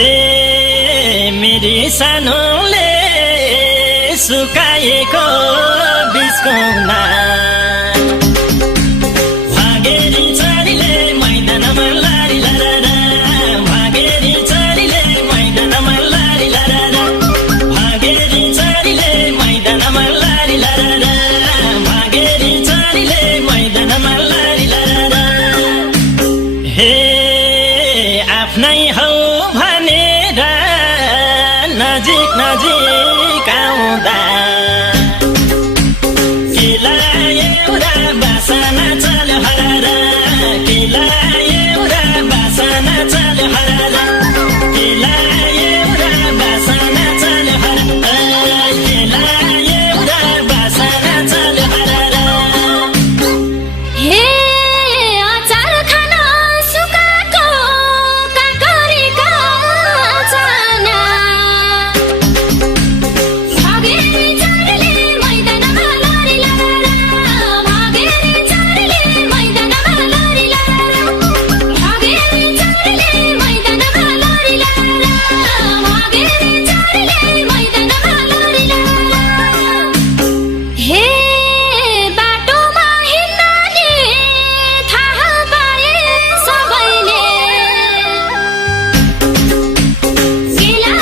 हे मेरी सानोले सुकाएको बिस्कुना भागेरी चरीले मैदानमा लारी लारा भागेरी चरीले मैदानमा लारी लारा भागेरी चरीले मैदानमा लारी लारा भागेरी चरीले मैदानमा लारी लारा हे आफ्नै हौ भनेर नजिक नजिक आउँदा केला एउटा बासना चल्यो हरारा केला एउटा बासना चल्यो हरारा केला एउटा बासना चल्यो हरारा केला एउटा बासना चल्यो हरारा हे अचार खान सुकाएको काकरीका चाना भागेरी चरीले मैदानमा लारी लारा भागेरी चरीले मैदानमा लारी लारा भागेरी चरीले मैदानमा लारी लारा भागेरी चरीले मैदानमा लारी लारा हे बाटोमा हिँड्नाले थाहा पाए सबैले केला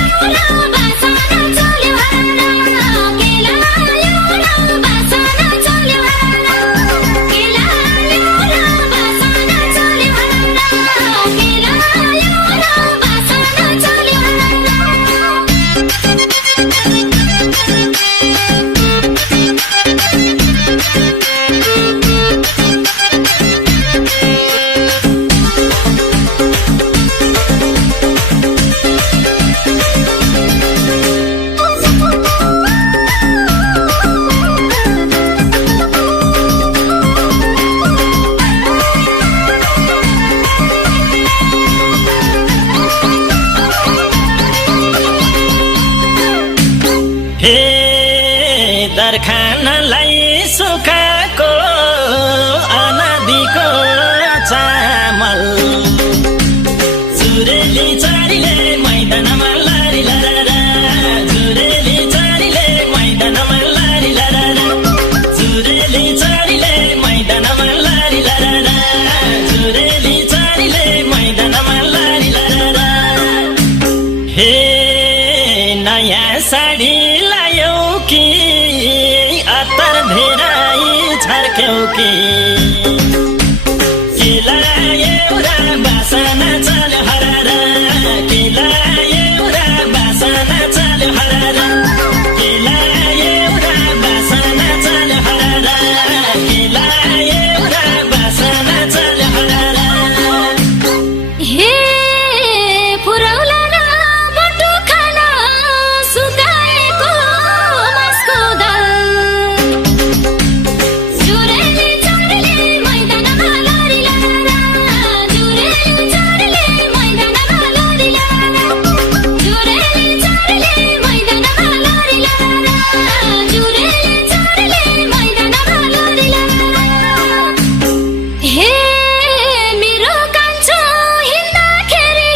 एउटा बासना चल्यो हरारा केला एउटा बासना चल्यो हरारा केला एउटा बासना चल्यो हरारा केला एउटा बासना चल्यो हरारा हे दरखानलाई सुकाएको अनादिको चामल जुरेली चरीले मैदानमा लारी लारा जुरेली चरीले मैदानमा लारी लारा जुरेली चरीले मैदानमा लारी लारा जुरेली चरीले मैदानमा लारी लारा हे नयाँ साडी लायौ कि अत्तर धेरै छर्क्यौ कि केला एउटा बासना चल्यो हरारा केला एउटा बासना चल्यो हरारा केला एउटा बासना चल्यो हरारा केला एउटा बासना चल्यो हरारा हे पुरौला र बटु खान सुकाएको मासको दल जुरेली चरीले मैदानमा लारी लारा जुरेली चरीले मैदानमा लारी लारा जुरेली चरीले मैदानमा लारी लारा जुरेली चरीले मैदानमा लारी लारा हे मेरो कान्छो हिँड्दाखेरि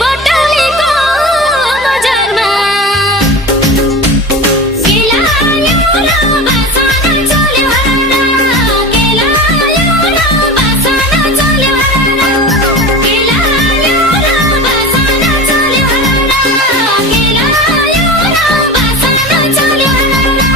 बटालीको बजारमा केला एउटा बासना चल्यो हरारा केला एउटा बासना चल्यो हरारा केला एउटा बासना चल्यो हरारा केला एउटा बासना चल्यो हरारा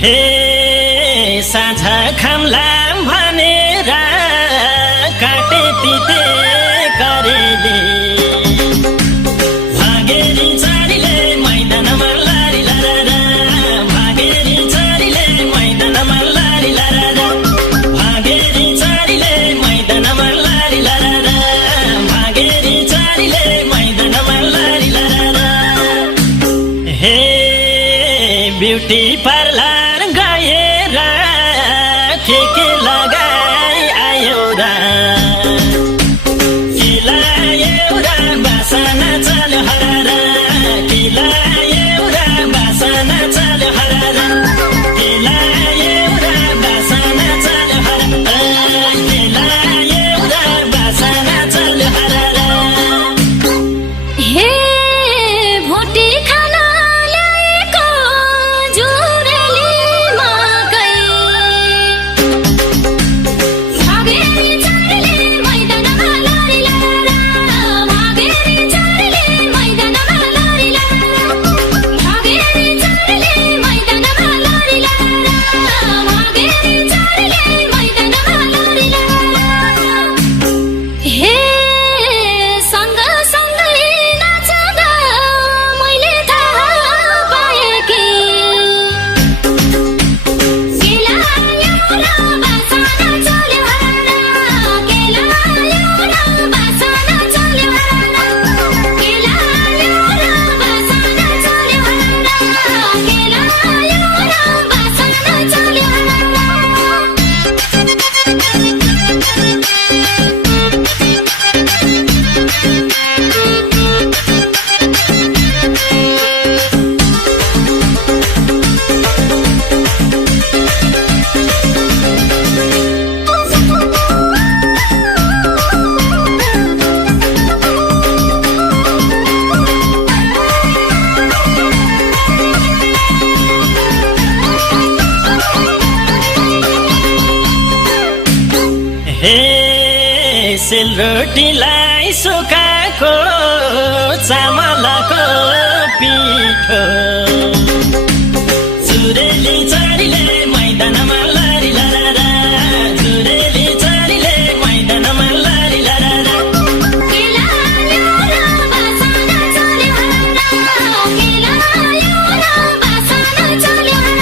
हे साँझ खामलाम भनेर काटे तिते करेले भागेरी चरीले मैदानमा लारी लारा भागेरी चरीले मैदानमा लारी लारा भागेरी चरीले मैदानमा लारी लारा भागेरी चरीले मैदानमा लारी लारा हे ब्युटी पार्लर गएर के लगाई आयो र किलायो र बासना चल्यो हर किलायो र बासना चल्यो हर किलायो र बासना चल्यो हर किलायो र बासना चल्यो हर हे भोटे खाना ल्याएको जुरेलीमा गई भागेरी चाडले मैदानमा लडी लडा भागेरी चाडले मैदानमा लडी लडा भागेरी चाडले मैदानमा लडी लडा भागेरी चाडले मैदानमा लडी लडा हे सँगसँगै नाच्दा मैले थाहा पाएँ कि केलायो र बासना चल्यो हर केलायो र बासना चल्यो हर केलायो र बासना चल्यो हर केलायो र बासना चल्यो हर हे सेलरोटीलाई सुकाएको चामलको पिठो जुरेली चढीले मैदानमा लडी लडा जुरेली चढीले मैदानमा लडी लडा केलायो र बासना चल्यो हर केलायो र बासना चल्यो हर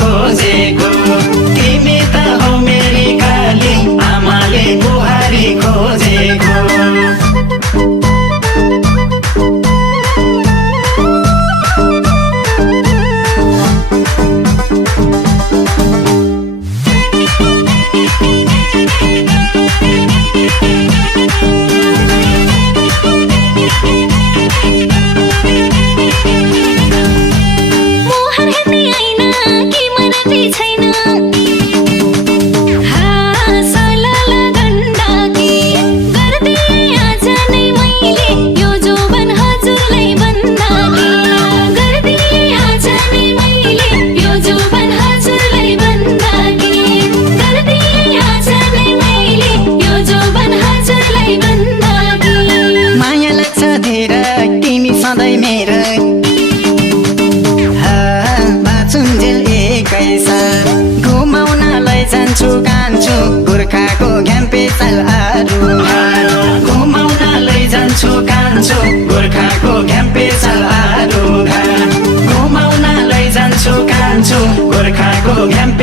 खोजेको तिमी त हौ मेरी काली आमाले बुहारी खोजेको मोहर हेर्ने ऐना कि मर्ती छैन सालाला गण्डकी गर्दिए आज नै मैले यो जोबन हजुरलाई बन्दाकी गर्दिए आज नै मैले यो जोबन हजुरलाई बन्दाकी गर्दिए आज नै मैले यो जोबन हजुरलाई बन्दाकी माया लाग्छ धेरै तिमी सधैँ मेरो बाँचुन्जेल एकै साथ घुमाउन लैजान्छु कान्छु गोर्खाको घ्याम्पे चाल आरू घुमाउन लैजान्छु कान्छु गोर्खाको घ्याम्पे चाल आरू घुमाउन लैजान्छु कान्छु गोर्खाको घ्याम्पे